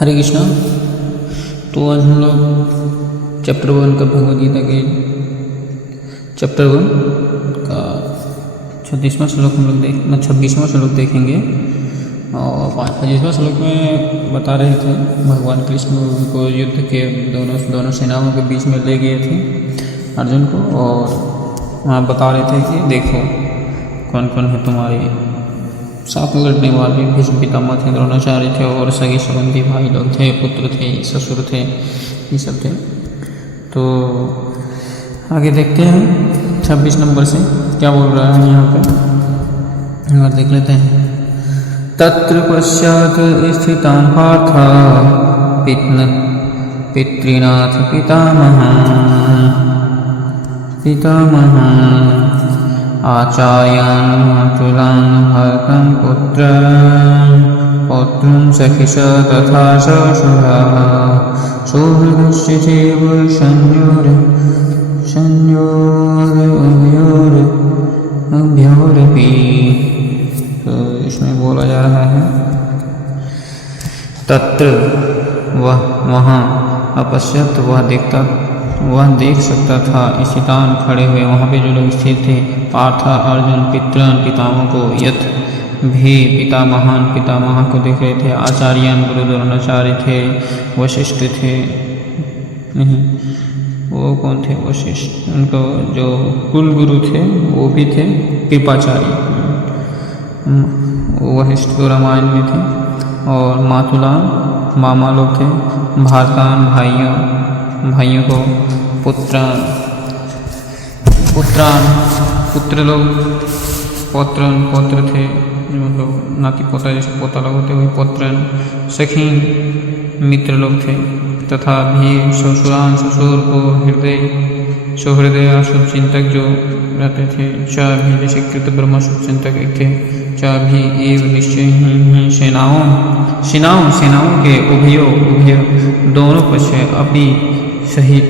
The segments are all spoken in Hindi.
हरे कृष्णा। तो आज हम लोग चैप्टर 1 का भगवद गीता के चैप्टर 1 का 36वां श्लोक हम लोग 26वां श्लोक देखेंगे। और 25वां श्लोक में बता रहे थे भगवान कृष्ण को युद्ध के दोनों सेनाओं के बीच में ले गए थे अर्जुन को, और वहाँ बता रहे थे कि देखो कौन कौन है तुम्हारे साथ लड़ने वाले। भीष्म पितामह थे, द्रोणाचार्य थे और सगे संबंधी भाई लोग थे, पुत्र थे, ससुर थे, ये सब थे। तो आगे देखते हैं 26 नंबर से क्या बोल रहा है यहाँ पे, और देख लेते हैं। तत्र पश्चात स्थितान् पार्थ पितृनाथ पितामहान् आचार्यान् मातुलान् भरतं पौत्रं सखिश तथा ससुरा सौहृदस्य चैव संयोरभ्योरपि। तो इसमें बोला जा रहा है तत्र वहाँ अपश्यत वह देख सकता था स्थितान खड़े हुए वहाँ पे जो लोग स्थित थे पार्थ अर्जुन पितृन पितामह को यथ भी पितामह को देख रहे थे। आचार्यन गुरु द्रोणाचार्य थे, वशिष्ठ थे, नहीं वो कौन थे वशिष्ठ, उनको जो कुल गुरु थे वो भी थे कृपाचार्य, वशिष्ठ तो रामायण में थे। और मातुलान मामा लोग थे, भारतान भाइयों को, पुत्र लोग, पौत्र थे मतलब नाती पोता जैसे पोता लोग होते हुए पौत्रन, सखीन मित्र लोग थे, तथा भी ससुरान ससुर को हृदय शुभचिंतक जो रहते थे। च भी जैसे कृत ब्रह्म शुभचिंतक एक थे। च भी एव निश्चय ही सेनाओं के उभय दोनों पक्ष अपनी सहित।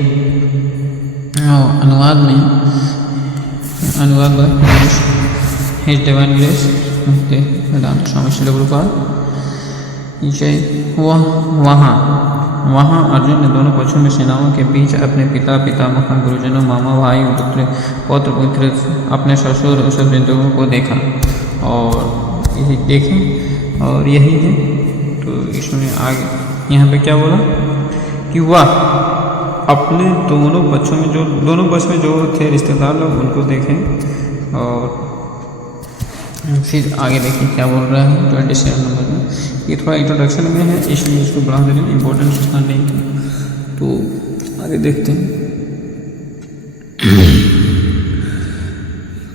अनुवाद हिज डिवाइन ग्रेस वेदांत स्वामी श्री गुरुपाल जय। वहाँ अर्जुन ने दोनों पक्षों में सेनाओं के बीच अपने पितामह गुरुजनों मामा भाई पुत्र अपने ससुर सब जंतुओं को देखा और यही देखें और यही है। तो इसमें आगे यहाँ पे क्या बोला कि वह अपने दोनों पक्ष में जो थे रिश्तेदार लोग उनको देखें। और फिर आगे देखिए क्या बोल रहा है 27 नंबर में। ये थोड़ा इंट्रोडक्शन में है इसलिए इसको बढ़ा दे रहे हैं, इम्पोर्टेंस उतना नहीं था। तो आगे देखते हैं।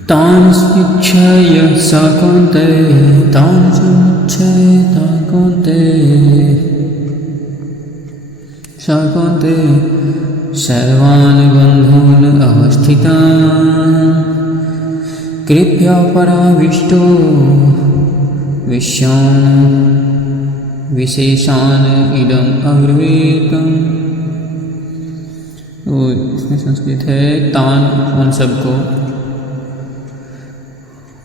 तान स्मिच्छय सा कौन्तेय तान समुच्छय ता कौन्तेय सर्वान् बन्धून् अवस्थितान् कृपया पराविष्टो विशेषान् इदम् अब्रवीतम्। तो इसमें संस्कृत है तान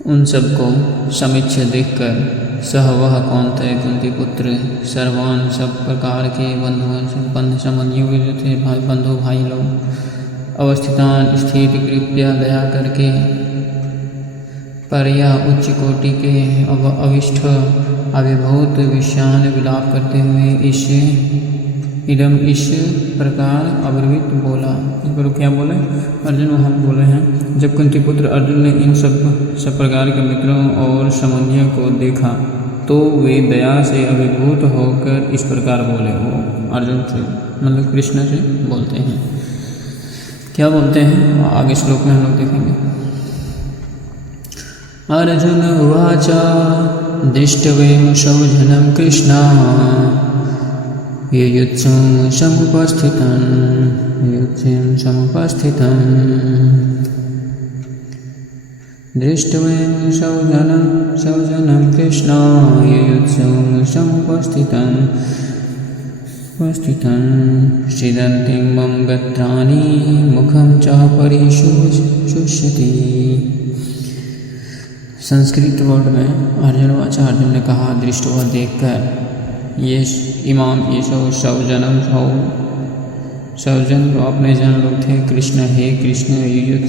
उन सबको समीक्ष देखकर सह वह कौन्तेय कुंती पुत्र सर्वान सब प्रकार के बंधु संबंधियों के जो थे बंधु भाई लोग अवस्थितान स्थित कृपया दया करके पर यह उच्च कोटि के अविष्ठ अभिभूत विषयान विलाप करते हुए इस प्रकार अब्रवीत बोला। इस पर क्या बोले अर्जुन वहाँ बोले हैं। जब कुंती पुत्र अर्जुन ने इन सब प्रकार के मित्रों और संबंधियों को देखा तो वे दया से अभिभूत होकर इस प्रकार बोले। वो अर्जुन से मतलब कृष्ण से बोलते हैं। क्या बोलते हैं आगे श्लोक में हम लोग देखेंगे। अर्जुन उवाच दृष्ट्वेम सौजन्यं कृष्ण युयुत्सुं समुपस्थितं दृष्ट्वेम सौजन्यं कृष्ण युयुत्सुं समुपस्थितं सीदन्तीं मम गत्राणि मुखं च परिशुष्यति। संस्कृत वर्ड में अर्जुन ने कहा दृष्टवा देखकर ये इमाम ये सौजनम सौजन जो अपने जन लोग थे। कृष्ण हे कृष्ण युक्त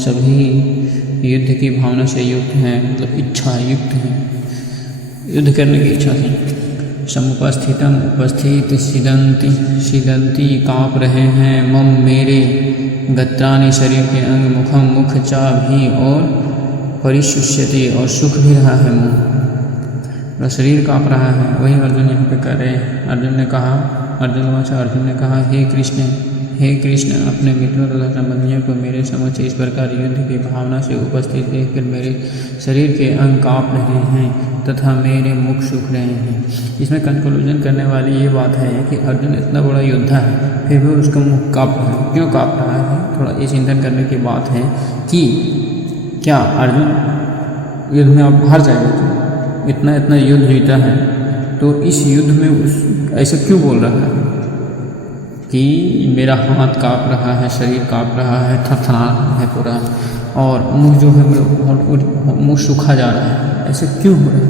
सभी युद्ध की भावना से युक्त हैं, मतलब इच्छा युक्त हैं, युद्ध करने की इच्छा से। समुपस्थितम उपस्थित सिदंती काँप रहे हैं। मम मेरे गत्रानि शरीर के अंग मुखम मुख चा भी और परिशुष्यति और सुख भी रहा है मुँह, शरीर काँप रहा है। वही अर्जुन यहाँ पे कर रहे हैं। अर्जुन ने कहा हे कृष्ण अपने मित्रों तथा संबंधियों को मेरे समक्ष इस प्रकार युद्ध की भावना से उपस्थित देखकर मेरे शरीर के अंग काँप रहे हैं तथा मेरे मुख सूख रहे हैं। इसमें कंक्लूजन करने वाली ये बात है कि अर्जुन इतना बड़ा योद्धा है फिर भी उसका मुख काँप रहा है। क्यों काँप रहा है? थोड़ा ये चिंतन करने की बात है कि क्या अर्जुन युद्ध में अब हार जाएगा? तो इतना युद्ध जीता है तो इस युद्ध में ऐसा क्यों बोल रहा है कि मेरा हाथ काँप रहा है, शरीर काँप रहा है, थरथरा रहा है पूरा, और मुँह जो है मुँह सूखा जा रहा है? ऐसा क्यों हो रहा है?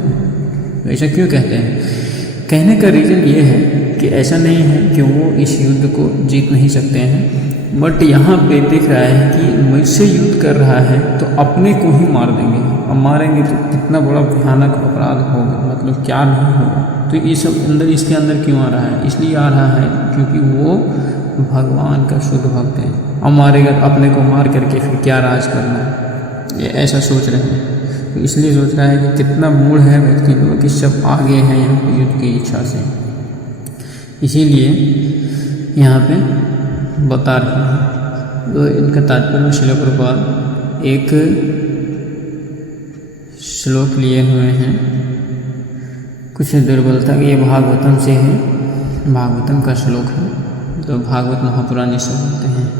ऐसा क्यों कहते हैं? कहने का रीज़न ये है कि ऐसा नहीं है कि वो इस युद्ध को जीत नहीं सकते हैं, बट यहाँ पे दिख रहा है कि मुझसे युद्ध कर रहा है तो अपने को ही मार देंगे, और मारेंगे तो कितना बड़ा भयानक अपराध होगा, मतलब क्या नहीं होगा। तो ये सब इसके अंदर क्यों आ रहा है? इसलिए आ रहा है क्योंकि वो भगवान का शुद्ध भक्त है, और मारेगा अपने को मार करके फिर क्या राज करना है, ये ऐसा सोच रहे हैं। तो इसलिए सोच रहा है कि कितना मूढ़ है व्यक्ति लोग कि सब आगे हैं यहाँ पे युद्ध की इच्छा से। इसीलिए यहाँ पे बता रहे हैं। तो इनका तात्पर्य श्रील प्रभुपाद एक श्लोक लिए हुए हैं, कुछ दुर्बलता ये भागवतम से है, भागवतम का श्लोक है। तो भागवत महापुराण से बोलते हैं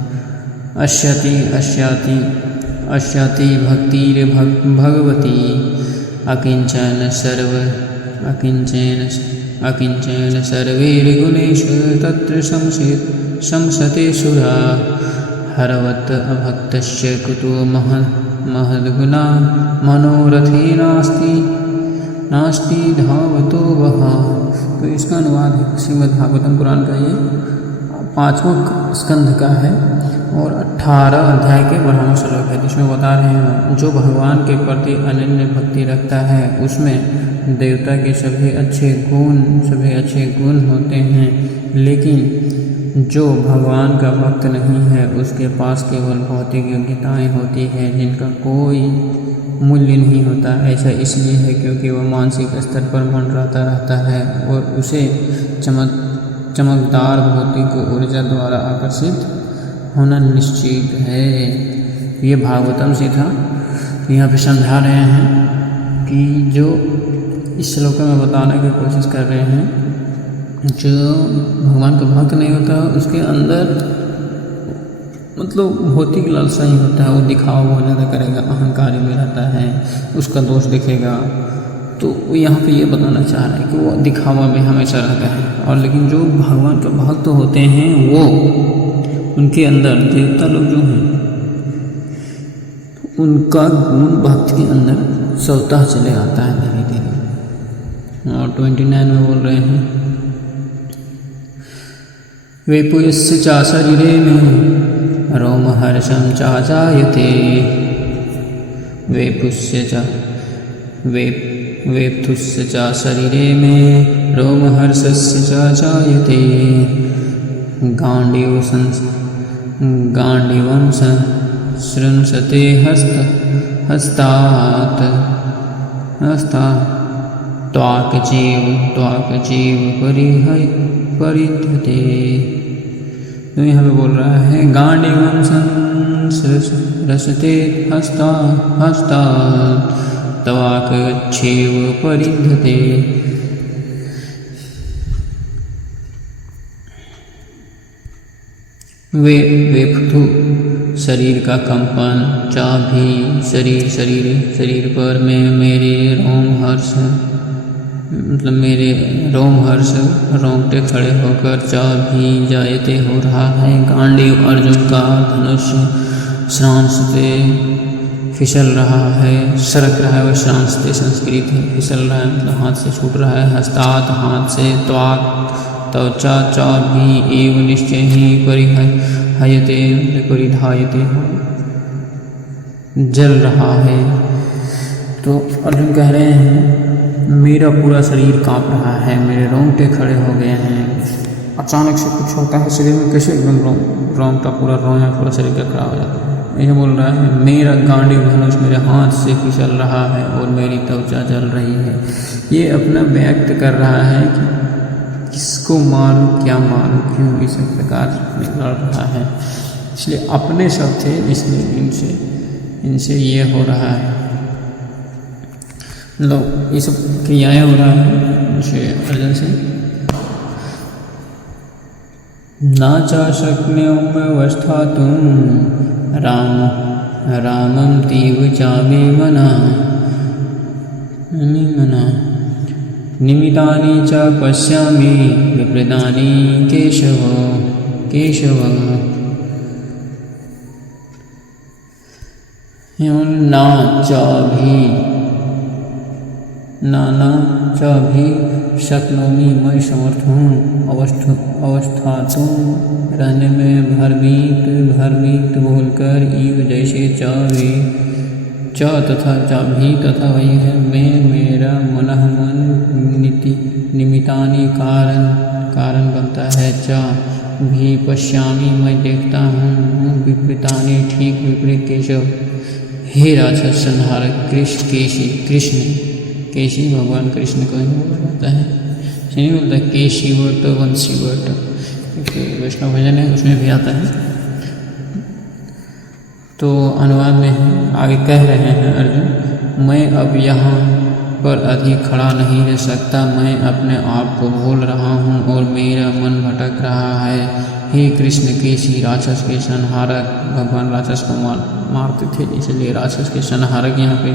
अश्याति भक्तिर भगवती अकिंचन सर्वैर्गुणेषु तत्र संसते सुरा हरवत अभक्तस्य कुतो महद्गुणा मनोरथे नास्ति धावतो वह। तो इसका अनुवाद है श्रीमद् भागवतम पुराण का, ये 5वां स्कंध का है और 18 अध्याय के 12वां श्लोक है। जिसमें बता रहे हैं जो भगवान के प्रति अनन्य भक्ति रखता है उसमें देवता के सभी अच्छे गुण होते हैं, लेकिन जो भगवान का भक्त नहीं है उसके पास केवल भौतिक योग्यताएँ होती हैं जिनका कोई मूल्य नहीं होता। ऐसा इसलिए है क्योंकि वह मानसिक स्तर पर मंडराता रहता है और उसे चमकदार भौतिक ऊर्जा द्वारा आकर्षित होना निश्चित है। ये भागवतम से था। यहाँ पे समझा रहे हैं कि जो इस श्लोक में बताने की कोशिश कर रहे हैं, जो भगवान का भक्त नहीं होता उसके अंदर मतलब भौतिक लालसा ही होता है, वो दिखावा बहुत ज़्यादा करेगा, अहंकारी में रहता है, उसका दोष दिखेगा। तो वो यहाँ पे ये बताना चाह रहा है कि वो दिखावा में हमेशा रहता है, और लेकिन जो भगवान का भक्त होते हैं वो उनके अंदर देवता लोग जो हैं उनका गुण भक्त के अंदर स्वतः चले आता है धीरे धीरे। और 29 में बोल रहे हैं वेपुयस्य च शरीरे में रोमहर्षं च जायते वेप्थुस्य च शरीरे में रोमहर्षस्य च जायते गांडीवं सृंसते हस्तात् त्वाकजीव परिध्यते। तो यहाँ पे बोल रहा है गांडीवं रसते हस्तात् त्वाकजीव परिध्यते। वेप्थु शरीर का कंपन, चा भी शरीर पर में मेरे रोमहर्ष मतलब मेरे रोमहर्ष रोंगटे खड़े होकर चा भी जायते हो रहा है। गांडीव अर्जुन का धनुष श्रांसते फिसल रहा है, सरक रहा है, वह श्रांत से संस्कृत है। फिसल रहा है मतलब हाथ से छूट रहा है। हस्तात हाथ से, त्वाक त्वचा च भी एव निश्चय ही परिहयते परिधायते जल रहा है। तो अर्जुन कह रहे हैं मेरा पूरा शरीर कांप रहा है, मेरे रोंगटे खड़े हो गए हैं। अचानक से कुछ होता है शरीर में, कैसे एकदम रोंगटा पूरा रोया पूरा शरीर का खड़ा हो जाता है। यह बोल रहा है मेरा गांडीव धनुष मेरे हाथ से फिसल रहा है और मेरी त्वचा जल रही है। ये अपना व्यक्त कर रहा है कि किसको मारूं, क्या मारूं, क्यों इस प्रकार लड़ रहा है। इसलिए अपने सब थे, इसलिए इनसे ये हो रहा है, मतलब ये सब क्रियाएं हो रहा है इनसे अर्जुन से। ना चा शक्नोम्यवस्थातुं रामं तीव चामे मना निमितानि च पश्यामि विपरीतानि केशव ना च भी शक्नोमी मैं समर्थ हूँ अवस्थातुं रहने में भरमीत बोलकर ईव जैसे च तथा चाभी तथा वही है मैं मेरा मन निमितानि कारण बनता है। च भी पश्यामी मैं देखता हूँ विपरीतानि ठीक विपरीत केशव हे राक्षस संहारक केशी भगवान कृष्ण को ही बोला जाता है। नहीं बोलता केशी वट वंशी वट, वैष्णव भजन है उसमें भी आता है। तो अनुवाद में आगे कह रहे हैं अर्जुन मैं अब यहाँ पर अधिक खड़ा नहीं रह सकता, मैं अपने आप को भूल रहा हूँ और मेरा मन भटक रहा है। हे कृष्ण केशी राक्षस के संहारक, भगवान राक्षस को मारते थे इसलिए राक्षस के संहारक यहाँ पे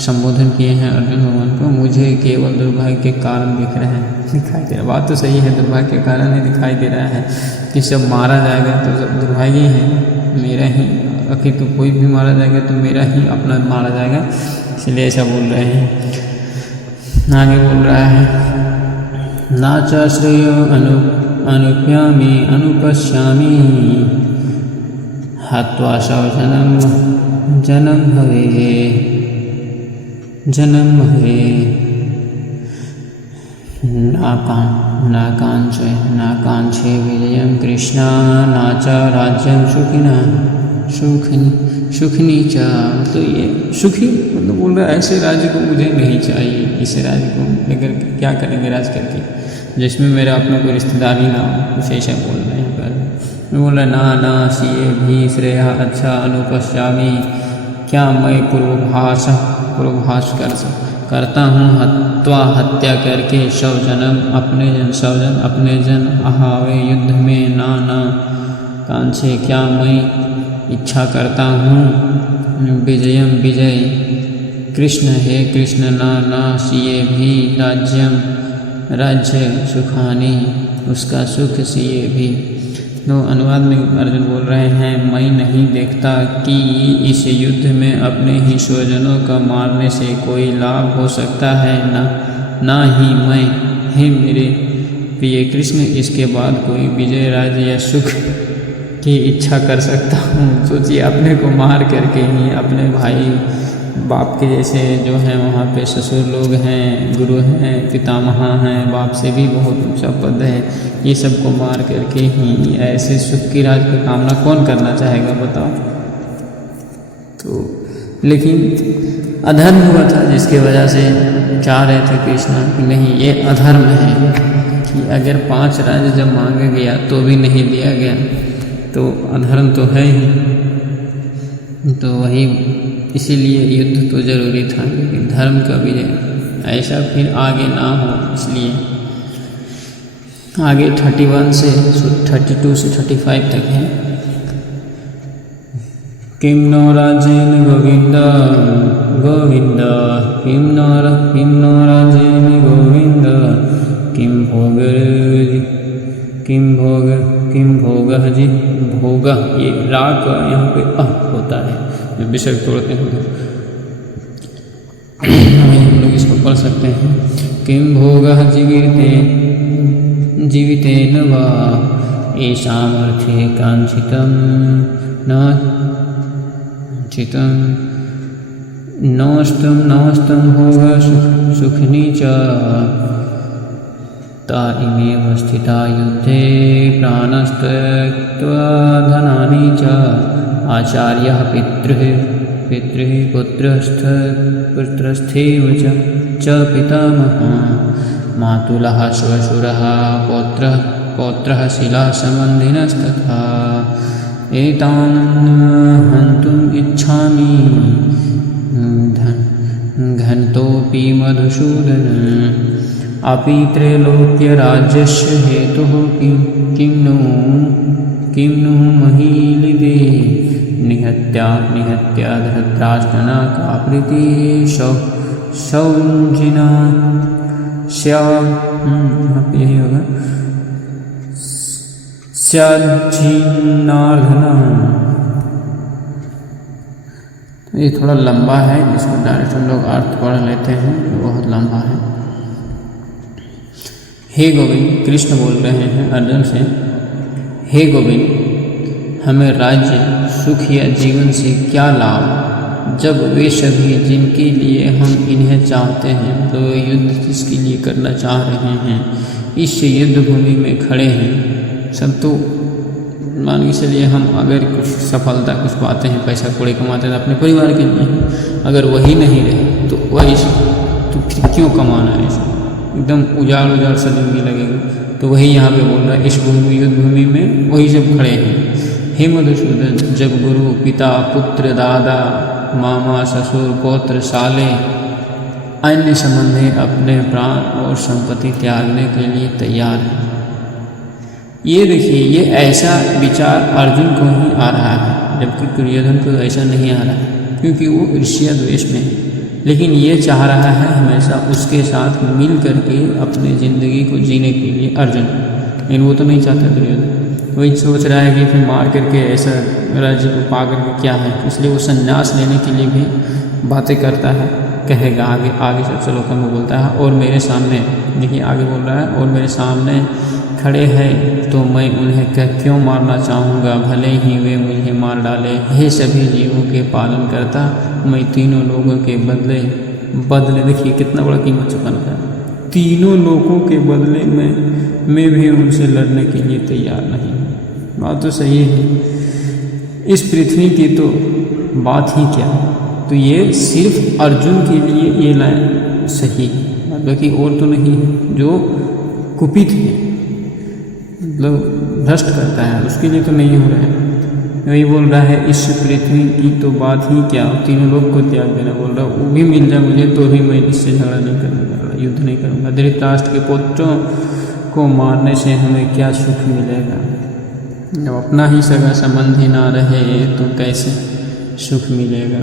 संबोधन किए हैं अर्जुन भगवान को। मुझे केवल दुर्भाग्य के कारण दिखाई दे रहा, बात तो सही है, दुर्भाग्य के कारण ही दिखाई दे रहा है कि सब मारा जाएगा तो सब दुर्भाग्य ही है, मेरा ही आखिर तो कोई भी मारा जाएगा तो मेरा ही अपना मारा जाएगा, इसलिए ऐसा बोल रहे हैं। आगे बोल रहा है ना च श्रेय अनुप्यामी अनुपश्यामी हत्वा शव जन्म भवे नाकांक्षे विजयं कृष्णा ना च राज्यं सुखनी चा। तो ये सुखी मतलब बोल रहा है ऐसे राज्य को मुझे नहीं चाहिए, इस राज्य को लेकर क्या करेंगे राज करके जिसमें मेरा अपना कोई रिश्तेदार ही ना हो, कुछ ऐसा बोल रहे हैं। पर बोल रहे ना सीए भी श्रेय अच्छा अनुपश्यामी, क्या मैं पूर्वभाष करता हूँ हत्या करके शव जन अपने जन अहावे युद्ध में ना कांक्षे, क्या मैं इच्छा करता हूँ विजय कृष्ण हे कृष्ण ना सीए भी राज्य सुखानी उसका सुख सीए भी। तो अनुवाद में अर्जुन बोल रहे हैं मैं नहीं देखता कि इस युद्ध में अपने ही स्वजनों का मारने से कोई लाभ हो सकता है, ना ही मैं हे मेरे प्रिय कृष्ण इसके बाद कोई विजय राज्य या सुख की इच्छा कर सकता हूँ। सोचिए अपने को मार करके ही अपने भाई बाप के जैसे जो हैं वहाँ पे ससुर लोग हैं, गुरु हैं, पितामह हैं, बाप से भी बहुत ऊंचा पद है, ये सबको मार करके ही ऐसे सुख की राज की कामना कौन करना चाहेगा बताओ। तो लेकिन अधर्म हुआ था जिसकी वजह से चाह रहे थे कृष्ण कि नहीं ये अधर्म है कि अगर 5 राज्य जब मांगा गया तो भी नहीं दिया गया तो अधर्म तो है ही। तो वही इसीलिए युद्ध तो ज़रूरी था, लेकिन धर्म का विजय ऐसा फिर आगे ना हो, इसलिए आगे 31 से 32 से 35 तक है। किम नो राजेन गोविंद किम नो राजेन गोविंद किम भोग किम भोगः जी, भोग ये राग का यहाँ पे होता है, जो विसर्ग तोड़ते हैं तो हम लोग इसको पढ़ सकते हैं। किम भोगः जीवितेन वा येषामर्थे कांक्षितं नोऽस्तं भोगः सुखिनी च ता इमेव स्थिता युद्धे प्राणस्त्यक्त्वा धनानि च आचार्यः पितृः पुत्रस्थैव च पितामहः मातुलः श्वशुरः पौत्रः शिलासम्बन्धिनस्तथा एतान् हन्तुम् इच्छामि घन्तोऽपि मधुसूदन अपि त्रैलोक्यराज्यस्य हेतुः किं नु महीलिदे निहत्या धृतराष्ट्रना का प्रीति सौजिना स्याज्जिनार्धना। ये थोड़ा लंबा है, जिसको डायरेक्ट हम लोग अर्थ पढ़ लेते हैं, बहुत लंबा है। हे गोविंद, कृष्ण बोल रहे हैं अर्जुन से, हे गोविंद, हमें राज्य सुख या जीवन से क्या लाभ, जब वे सभी जिनके लिए हम इन्हें चाहते हैं तो वे युद्ध जिसके लिए करना चाह रहे हैं इस युद्ध भूमि में खड़े हैं। सब तो मान के चलिए हम अगर कुछ सफलता कुछ पाते हैं, पैसा कौड़ी कमाते हैं तो अपने परिवार के लिए, अगर वही नहीं रहे तो वही तो क्यों कमाना है, एकदम उजाड़ सा जिंदगी लगेगी। तो वही यहाँ पे बोल रहा है, इस युद्ध भूमि में वही सब खड़े हैं। हे मधुसूदन, जब गुरु पिता पुत्र दादा मामा ससुर पौत्र साले अन्य संबंधी अपने प्राण और संपत्ति त्यागने के लिए तैयार हैं। ये देखिए, ये ऐसा विचार अर्जुन को ही आ रहा है, जबकि दुर्योधन को ऐसा नहीं आ रहा है, क्योंकि वो ईर्ष्या द्वेष में है। लेकिन ये चाह रहा है हमेशा उसके साथ मिल करके अपनी ज़िंदगी को जीने के लिए अर्जुन, लेकिन वो तो नहीं चाहता दुर्योधन। वही सोच रहा है कि फिर मार करके ऐसा राज्य को पा करके क्या है, इसलिए वो संन्यास लेने के लिए भी बातें करता है, कहेगा आगे सब श्लोकों में बोलता है। और मेरे सामने देखिए आगे बोल रहा है, और मेरे सामने खड़े हैं तो मैं उन्हें क्यों मारना चाहूँगा, भले ही वे मुझे मार डाले। हे सभी जीवों के पालन करता, मैं तीनों लोगों के बदले देखिए कितना बड़ा कीमत चुकाना था, तीनों लोगों के बदले में मैं भी उनसे लड़ने के लिए तैयार नहीं। बात तो सही है, इस पृथ्वी की तो बात ही क्या, तो ये सिर्फ अर्जुन के लिए ये लाइन सही है, बाकी और तो नहीं है। जो कुपित है मतलब भ्रष्ट करता है उसके लिए तो नहीं हो रहा है। वही बोल रहा है, इस पृथ्वी की तो बात ही क्या, तीनों लोग को त्याग देना बोल रहा है। वो भी मिल जाए मुझे तो भी मैं इससे झगड़ा नहीं करूँगा, युद्ध नहीं करूँगा। धृतराष्ट्र के पुत्रों को मारने से हमें क्या सुख मिलेगा, जब अपना ही सगा संबंधी ना रहे तो कैसे सुख मिलेगा।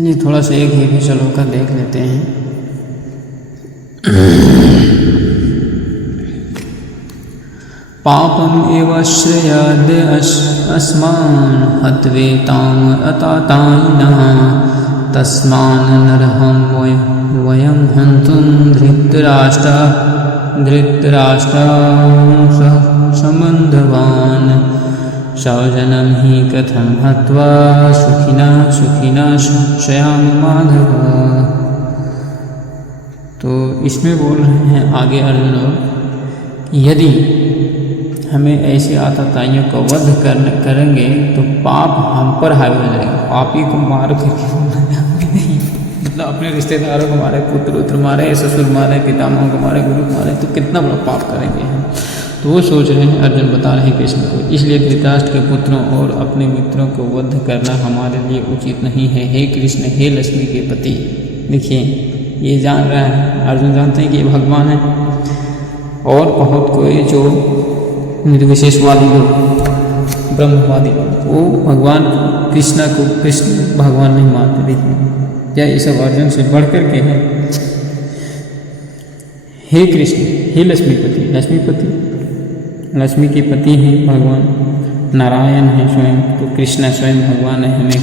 ये थोड़ा सा एक ही श्लोक का देख लेते हैं। पापम एव श्रेयाद अस्मान् हत्वेताम अतातायिनः तस्मान् नरहं वयं हन्तुं धृतराष्ट्र सम्बन्धवान् स्वजनं हि कथं हत्वा सुखिना शयाम माधव। तो इसमें बोल रहे हैं आगे अर्जुन, और यदि हमें ऐसे आतताइयों को वध करेंगे तो पाप हम पर हावी हो जाएगा। पापी को मार करके नहीं, मतलब अपने रिश्तेदारों को मारे, पुत्र उत्र मारे, ससुर मारे, पितामह को मारे, गुरु को मारे, तो कितना बड़ा पाप करेंगे हम। तो वो सोच रहे हैं, अर्जुन बता रहे हैं कृष्ण को, इसलिए धृतराष्ट्र के पुत्रों और अपने मित्रों को वध करना हमारे लिए उचित नहीं है। हे कृष्ण, हे लक्ष्मी के पति। देखिए ये जान रहा है, अर्जुन जानते हैं कि ये भगवान है, और बहुत कोई जो निर्विशेषवादी लोग, ब्रह्मवादी लोग, वो भगवान कृष्ण को कृष्ण भगवान नहीं मानते। देखिए क्या ये सब अर्जुन से बढ़ कर के हैं। हे कृष्ण, हे लक्ष्मीपति, लक्ष्मी के पति हैं भगवान नारायण हैं स्वयं, तो कृष्ण स्वयं भगवान है, हमें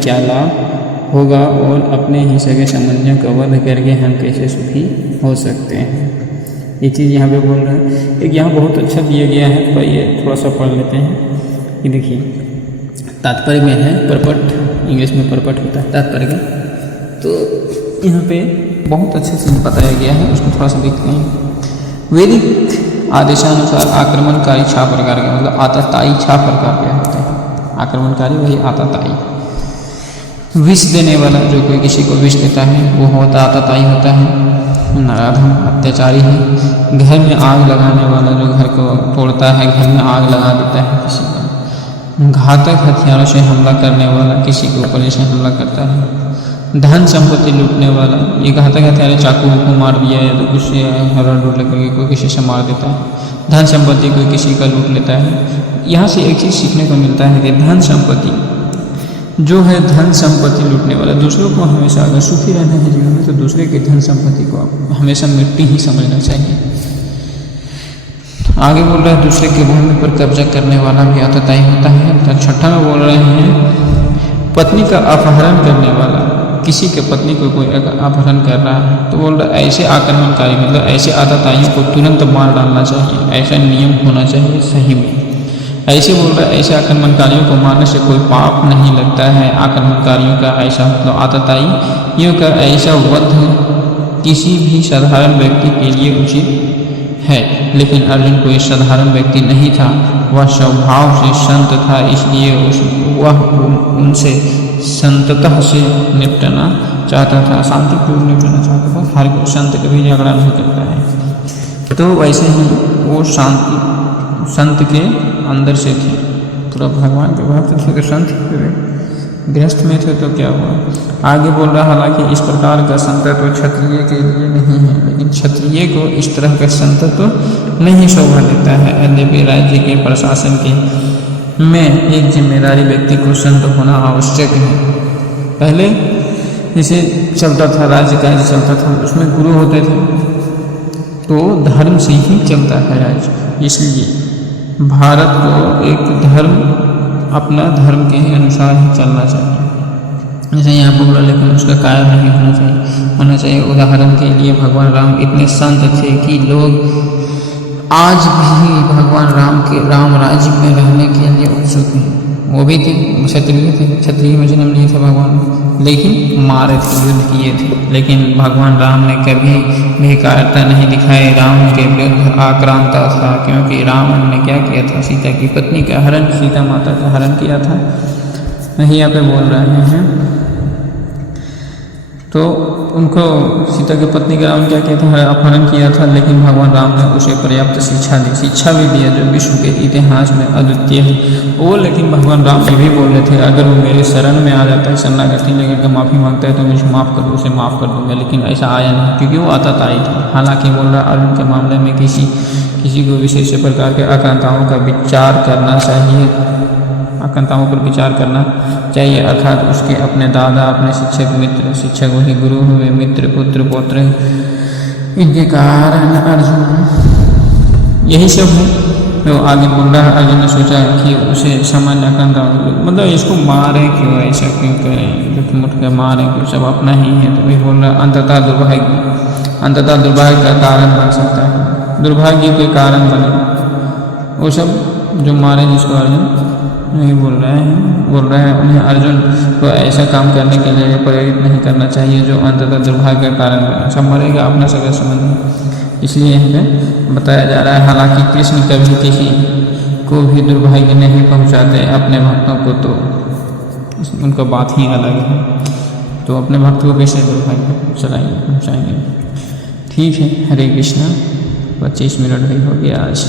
क्या लाभ होगा और अपने ही सगे संबंधियों का वध करके हम कैसे सुखी हो सकते हैं। ये चीज़ यहाँ पे बोल रहा है। एक यहाँ बहुत अच्छा दिया गया है, तो ये थोड़ा सा पढ़ लेते हैं। ये देखिए तात्पर्य में है, परपट, इंग्लिश में परपट होता है तात्पर्य का। तो यहाँ पे बहुत अच्छे से बताया गया है, उसको थोड़ा सा देखते हैं। वैदिक आदेशानुसार आक्रमणकारी 6 प्रकार के, मतलब आतताई 6 प्रकार के होते हैं। आक्रमणकारी वही आतताई। विष देने वाला, जो कोई किसी को विष देता है वो होता आतताई होता है, नराधम अत्याचारी है। घर में आग लगाने वाला, जो घर को तोड़ता है, घर में आग लगा देता है किसी का। घातक हथियारों से हमला करने वाला, किसी के ऊपर जैसे हमला करता है। धन संपत्ति लूटने वाला, ये घातक हथियार चाकू को मार दिया या तो कुछ हरण लूट लेकर कोई किसी से मार देता है। धन संपत्ति कोई किसी का लूट लेता है। यहाँ से एक चीज़ सीखने को मिलता है कि धन संपत्ति जो है, धन संपत्ति लूटने वाला, दूसरों को हमेशा अगर सुखी रहना है जीवन में तो दूसरे के धन संपत्ति को हमेशा मिट्टी ही समझना चाहिए। आगे बोल रहा है दूसरे के भूमि पर कब्जा करने वाला भी आतताई होता है। तो 6 में बोल रहे हैं पत्नी का अपहरण करने वाला, किसी के पत्नी को कोई अपहरण कर रहा है तो बोल रहा है ऐसे आक्रमणकारी, मतलब ऐसे आतताइयों को तुरंत मार डालना चाहिए, ऐसा नियम होना चाहिए सही में। ऐसे बोल रहा है ऐसे आक्रमणकारियों को मारने से कोई पाप नहीं लगता है। आक्रमणकारियों का ऐसा, मतलब आतताइयों का ऐसा वध किसी भी साधारण व्यक्ति के लिए उचित है। लेकिन अर्जुन कोई साधारण व्यक्ति नहीं था, वह स्वभाव से संत था, इसलिए वह उनसे संततः से निपटना चाहता था, शांतिपूर्वक निपटना चाहता था। हर कोई संत कभी झगड़ा नहीं करता है। तो वैसे ही वो संत के अंदर से थे, पूरा भगवान के भक्त थे तो संत थे। गृहस्थ में थे तो क्या हुआ। आगे बोल रहा हालांकि इस प्रकार का संतत्व क्षत्रिय के लिए नहीं है, लेकिन क्षत्रिय को इस तरह का संतत्व नहीं शोभा देता है। यद्यपि राज्य के प्रशासन के में एक जिम्मेदारी व्यक्ति को संत होना आवश्यक है। पहले जैसे चलता था, राज्य कार्य चलता था, उसमें गुरु होते थे, तो धर्म से ही चलता है राज्य। इसलिए भारत को एक धर्म, अपना धर्म के अनुसार ही चलना चाहिए। जैसे यहाँ बोल रहा, लेकिन उसका कायम नहीं होना चाहिए। उदाहरण के लिए भगवान राम इतने संत थे कि लोग आज भी भगवान राम राज्य में रहने के लिए उत्सुक हैं। वो भी थे, क्षत्रिय में जन्म लिए थे भगवान, लेकिन मारे थे, युद्ध किए थे। लेकिन भगवान राम ने कभी भी कायरता नहीं दिखाई, राम के विरुद्ध आक्रांता था, क्योंकि रावण ने क्या किया था, सीता की पत्नी का हरण, सीता माता का हरण किया था। नहीं यहाँ पे बोल रहे हैं, तो उनको सीता की पत्नी का रावण क्या किया था, अपहरण किया था। लेकिन भगवान राम ने उसे पर्याप्त शिक्षा भी दिया, जो विश्व के इतिहास में अद्वितीय है वो। लेकिन भगवान राम ये भी बोल रहे थे, अगर वो मेरे शरण में आ जाता है, शरणागति लेकर के माफ़ी मांगता है तो मुझे माफ़ कर दो, उसे माफ़ कर दूंगा। लेकिन ऐसा आया नहीं, क्योंकि वो आतताई था। हालांकि बोल रहा अर्जुन के मामले में किसी को विशेष प्रकार के आकांक्षाओं का विचार करना चाहिए, आकांक्षाओं पर विचार करना चाहिए, अर्थात उसके अपने दादा, अपने शिक्षक, मित्र, शिक्षक वही गुरु हुए, मित्र, पुत्र, पौत्र, इनके कारण अर्जुन यही सब है। तो आगे बोल रहा है, अर्जुन ने सोचा कि उसे सामान्य आकांक्षा, मतलब इसको मारे क्यों, ऐसा क्यों करें, जुट मुठ के मारे क्यों, सब अपना ही है। तो वही बोल रहा अंततः दुर्भाग्य का कारण बन सकता है, दुर्भाग्य के कारण बने वो सब जो मारे जिसको अर्जुन नहीं बोल रहे हैं उन्हें अर्जुन को ऐसा काम करने के लिए प्रेरित नहीं करना चाहिए जो अंततः दुर्भाग्य का कारण बने। सब मरेगा अपना सगा संबंधी, इसलिए हमें बताया जा रहा है। हालांकि कृष्ण कभी किसी को भी दुर्भाग्य नहीं पहुंचाते अपने भक्तों को, तो उनका बात ही अलग है। तो अपने भक्त को कैसे दुर्भाग्य पहुंचाएंगे। ठीक है, हरे कृष्णा। 25 मिनट भी हो गया आज।